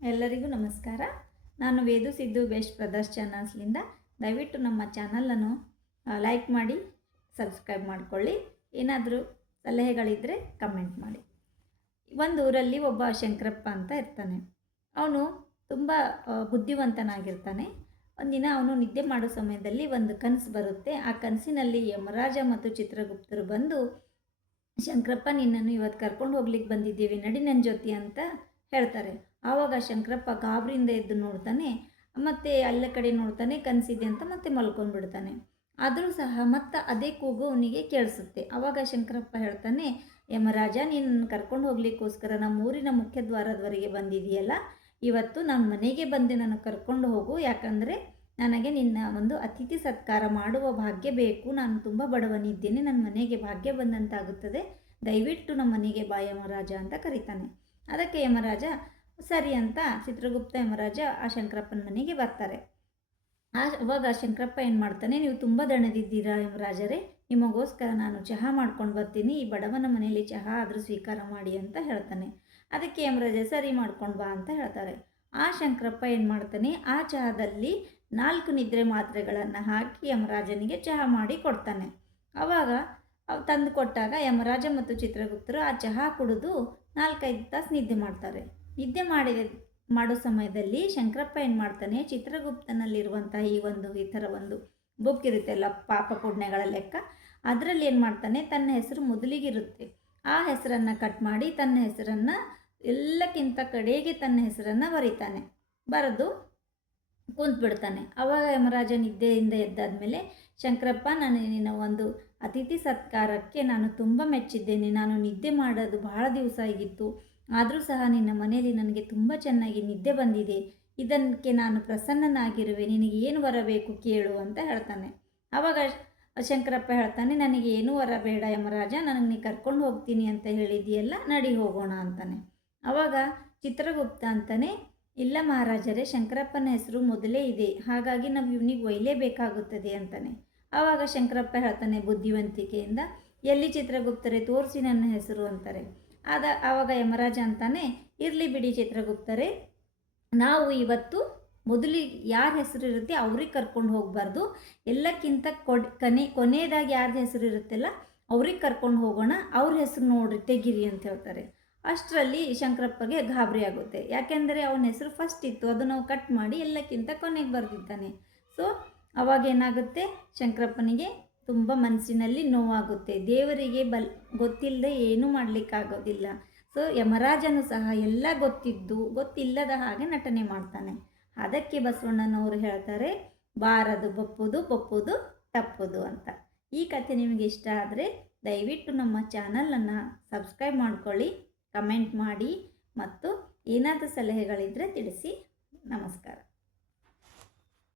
ಎಲ್ಲರಿಗೂ ನಮಸ್ಕಾರ. ನಾನು ವೇದು ಸಿದ್ದು ಬೆಸ್ಟ್ ಬ್ರದರ್ಸ್ ಚಾನಲ್ಸ್ಲಿಂದ ದಯವಿಟ್ಟು ನಮ್ಮ ಚಾನಲನ್ನು ಲೈಕ್ ಮಾಡಿ, ಸಬ್ಸ್ಕ್ರೈಬ್ ಮಾಡಿಕೊಳ್ಳಿ. ಏನಾದರೂ ಸಲಹೆಗಳಿದ್ದರೆ ಕಮೆಂಟ್ ಮಾಡಿ. ಒಂದು ಊರಲ್ಲಿ ಒಬ್ಬ ಶಂಕರಪ್ಪ ಅಂತ ಇರ್ತಾನೆ. ಅವನು ತುಂಬ ಬುದ್ಧಿವಂತನಾಗಿರ್ತಾನೆ. ಒಂದಿನ ಅವನು ನಿದ್ದೆ ಮಾಡೋ ಸಮಯದಲ್ಲಿ ಒಂದು ಕನಸು ಬರುತ್ತೆ. ಆ ಕನಸಿನಲ್ಲಿ ಯಮರಾಜ ಮತ್ತು ಚಿತ್ರಗುಪ್ತರು ಬಂದು, ಶಂಕರಪ್ಪ, ನಿನ್ನನ್ನು ಇವತ್ತು ಕರ್ಕೊಂಡು ಹೋಗ್ಲಿಕ್ಕೆ ಬಂದಿದ್ದೀವಿ. ನಡಿ ನನ್ನ ಜೊತೆ ಅಂತ ಹೇಳ್ತಾರೆ. ಆವಾಗ ಶಂಕರಪ್ಪ ಗಾಬರಿಯಿಂದ ಎದ್ದು ನೋಡ್ತಾನೆ, ಮತ್ತೆ ಅಲ್ಲ ಕಡೆ ನೋಡ್ತಾನೆ, ಕನಸಿದೆ ಅಂತ ಮತ್ತೆ ಮಲ್ಕೊಂಡ್ಬಿಡ್ತಾನೆ ಆದರೂ ಸಹ ಮತ್ತೆ ಅದೇ ಕೂಗು ಅವನಿಗೆ ಕೇಳಿಸುತ್ತೆ. ಆವಾಗ ಶಂಕರಪ್ಪ ಹೇಳ್ತಾನೆ, ಯಮರಾಜ, ನೀನು ಕರ್ಕೊಂಡು ಹೋಗ್ಲಿಕ್ಕೋಸ್ಕರ ನಮ್ಮ ಊರಿನ ಮುಖ್ಯ ದ್ವಾರದವರೆಗೆ ಬಂದಿದೆಯಲ್ಲ ಇವತ್ತು ನನ್ನ ಮನೆಗೆ ಬಂದು ನಾನು ಕರ್ಕೊಂಡು ಹೋಗು. ಯಾಕಂದರೆ ನನಗೆ ನಿನ್ನ ಒಂದು ಅತಿಥಿ ಸತ್ಕಾರ ಮಾಡುವ ಭಾಗ್ಯ ಬೇಕು. ನಾನು ತುಂಬ ಬಡವನಿದ್ದೇನೆ. ನನ್ನ ಮನೆಗೆ ಭಾಗ್ಯ ಬಂದಂತಾಗುತ್ತದೆ. ದಯವಿಟ್ಟು ನಮ್ಮ ಮನೆಗೆ ಬಾ ಯಮರಾಜ ಅಂತ ಕರೀತಾನೆ. ಅದಕ್ಕೆ ಯಮರಾಜ, ಸರಿ ಅಂತ ಚಿತ್ರಗುಪ್ತ ಯಮರಾಜ ಆ ಶಂಕರಪ್ಪನ ಮನೆಗೆ ಬರ್ತಾರೆ. ಆ ಅವಾಗ ಶಂಕರಪ್ಪ ಏನು ಮಾಡ್ತಾನೆ, ನೀವು ತುಂಬ ದಣದಿದ್ದೀರಾ ಯಮರಾಜರೇ, ನಿಮಗೋಸ್ಕರ ನಾನು ಚಹಾ ಮಾಡ್ಕೊಂಡು ಬರ್ತೀನಿ, ಈ ಬಡವನ ಮನೆಯಲ್ಲಿ ಚಹಾ ಆದರೂ ಸ್ವೀಕಾರ ಮಾಡಿ ಅಂತ ಹೇಳ್ತಾನೆ. ಅದಕ್ಕೆ ಯಮರಾಜ, ಸರಿ ಮಾಡ್ಕೊಂಡು ಬಾ ಅಂತ ಹೇಳ್ತಾರೆ. ಆ ಶಂಕರಪ್ಪ ಏನು ಮಾಡ್ತಾನೆ, ಆ ಚಹಾದಲ್ಲಿ ನಾಲ್ಕು ನಿದ್ರೆ ಮಾತ್ರೆಗಳನ್ನು ಹಾಕಿ ಯಮರಾಜನಿಗೆ ಚಹಾ ಮಾಡಿ ಕೊಡ್ತಾನೆ. ಆವಾಗ ಅವು ತಂದು ಕೊಟ್ಟಾಗ ಯಮರಾಜ ಮತ್ತು ಚಿತ್ರಗುಪ್ತರು ಆ ಚಹಾ ಕುಡಿದು ನಾಲ್ಕೈದು ತಾಸು ನಿದ್ದೆ ಮಾಡ್ತಾರೆ. ನಿದ್ದೆ ಮಾಡಿದ ಮಾಡೋ ಸಮಯದಲ್ಲಿ ಶಂಕರಪ್ಪ ಏನು ಮಾಡ್ತಾನೆ ಚಿತ್ರಗುಪ್ತನಲ್ಲಿರುವಂಥ ಈ ಒಂದು ಈ ಥರ ಒಂದು ಬುಕ್ ಇರುತ್ತೆಲ್ಲ ಪಾಪ ಪುಣ್ಯಗಳ ಲೆಕ್ಕ. ಅದರಲ್ಲಿ ಏನು ಮಾಡ್ತಾನೆ, ತನ್ನ ಹೆಸರು ಮೊದಲಿಗಿರುತ್ತೆ. ಆ ಹೆಸರನ್ನು ಕಟ್ ಮಾಡಿ ತನ್ನ ಹೆಸರನ್ನು ಎಲ್ಲಕ್ಕಿಂತ ಕಡೆಗೆ ತನ್ನ ಹೆಸರನ್ನು ಬರೀತಾನೆ. ಬರೆದು ಕುಂತ್ಬಿಡ್ತಾನೆ. ಅವಾಗ ಯಮರಾಜ ನಿದ್ದೆಯಿಂದ ಎದ್ದಾದ್ಮೇಲೆ, ಶಂಕರಪ್ಪ, ನಾನು ನಿನ್ನ ಒಂದು ಅತಿಥಿ ಸತ್ಕಾರಕ್ಕೆ ನಾನು ತುಂಬ ಮೆಚ್ಚಿದ್ದೇನೆ. ನಾನು ನಿದ್ದೆ ಮಾಡೋದು ಬಹಳ ದಿವಸ ಆಗಿತ್ತು. ಆದರೂ ಸಹ ನಿನ್ನ ಮನೆಯಲ್ಲಿ ನನಗೆ ತುಂಬ ಚೆನ್ನಾಗಿ ನಿದ್ದೆ ಬಂದಿದೆ. ಇದಕ್ಕೆ ನಾನು ಪ್ರಸನ್ನನಾಗಿರುವೆ. ನಿನಗೆ ಏನು ಬರಬೇಕು ಕೇಳು ಅಂತ ಹೇಳ್ತಾನೆ. ಆವಾಗ ಶಂಕರಪ್ಪ ಹೇಳ್ತಾನೆ, ನನಗೆ ಏನೂ ವರ ಬೇಡ ಯಮರಾಜ. ನನಗೆ ನೀ ಕರ್ಕೊಂಡು ಹೋಗ್ತೀನಿ ಅಂತ ಹೇಳಿದೆಯಲ್ಲ ನಡಿ ಹೋಗೋಣ ಅಂತಾನೆ. ಆವಾಗ ಚಿತ್ರಗುಪ್ತ ಅಂತಾನೆ ಇಲ್ಲ ಮಹಾರಾಜರೇ, ಶಂಕರಪ್ಪನ ಹೆಸರು ಮೊದಲೇ ಇದೆ. ಹಾಗಾಗಿ ನಾವು ಇವನಿಗೆ ಒಯ್ಯಲೇಬೇಕಾಗುತ್ತದೆ ಅಂತಾನೆ. ಆವಾಗ ಶಂಕರಪ್ಪ ಹೇಳ್ತಾನೆ ಬುದ್ಧಿವಂತಿಕೆಯಿಂದ, ಎಲ್ಲಿ ಚಿತ್ರಗುಪ್ತರೇ ತೋರಿಸಿ ನನ್ನ ಹೆಸರು ಅಂತಾರೆ. ಆದ ಆವಾಗ ಯಮರಾಜ ಅಂತಾನೆ, ಇರಲಿ ಬಿಡಿ ಚಿತ್ರಗುಪ್ತರೇ, ನಾವು ಇವತ್ತು ಮೊದಲಿಗೆ ಯಾರ ಹೆಸರು ಇರುತ್ತೆ ಅವ್ರಿಗೆ ಕರ್ಕೊಂಡು ಹೋಗಬಾರ್ದು. ಎಲ್ಲಕ್ಕಿಂತ ಕೊಡ್, ಕನೆ, ಕೊನೆಯದಾಗಿ ಯಾರ್ದು ಹೆಸರು ಇರುತ್ತಲ್ಲ, ಅವ್ರಿಗೆ ಕರ್ಕೊಂಡು ಹೋಗೋಣ. ಅವ್ರ ಹೆಸರು ನೋಡ್ರಿ, ತೆಗಿರಿ ಅಂತ ಹೇಳ್ತಾರೆ. ಅಷ್ಟರಲ್ಲಿ ಶಂಕರಪ್ಪಗೆ ಗಾಬರಿ ಆಗುತ್ತೆ. ಯಾಕೆಂದರೆ ಅವನ ಹೆಸರು ಫಸ್ಟ್ ಇತ್ತು. ಅದನ್ನು ನಾವು ಕಟ್ ಮಾಡಿ ಎಲ್ಲಕ್ಕಿಂತ ಕೊನೆಗೆ ಬರೆದಿದ್ದಾನೆ ಸೊ ಅವಾಗ ಏನಾಗುತ್ತೆ? ಶಂಕರಪ್ಪನಿಗೆ ತುಂಬ ಮನಸ್ಸಿನಲ್ಲಿ ನೋವಾಗುತ್ತೆ. ದೇವರಿಗೆ ಬಲ್ ಗೊತ್ತಿಲ್ಲದೆ ಏನೂ ಮಾಡಲಿಕ್ಕಾಗೋದಿಲ್ಲ. ಸೊ ಯಮರಾಜನು ಸಹ ಎಲ್ಲ ಗೊತ್ತಿದ್ದು, ಗೊತ್ತಿಲ್ಲದ ಹಾಗೆ ನಟನೆ ಮಾಡ್ತಾನೆ. ಅದಕ್ಕೆ ಬಸವಣ್ಣನವರು ಹೇಳ್ತಾರೆ, ಬಾರದು ಬಪ್ಪುದು ಬಪ್ಪುದು ತಪ್ಪುದು ಅಂತ. ಈ ಕಥೆ ನಿಮಗೆ ಇಷ್ಟ ಆದರೆ ದಯವಿಟ್ಟು ನಮ್ಮ ಚಾನಲನ್ನು ಸಬ್ಸ್ಕ್ರೈಬ್ ಮಾಡ್ಕೊಳ್ಳಿ. ಕಮೆಂಟ್ ಮಾಡಿ ಮತ್ತು ಏನಾದರೂ ಸಲಹೆಗಳಿದ್ದರೆ ತಿಳಿಸಿ. ನಮಸ್ಕಾರ.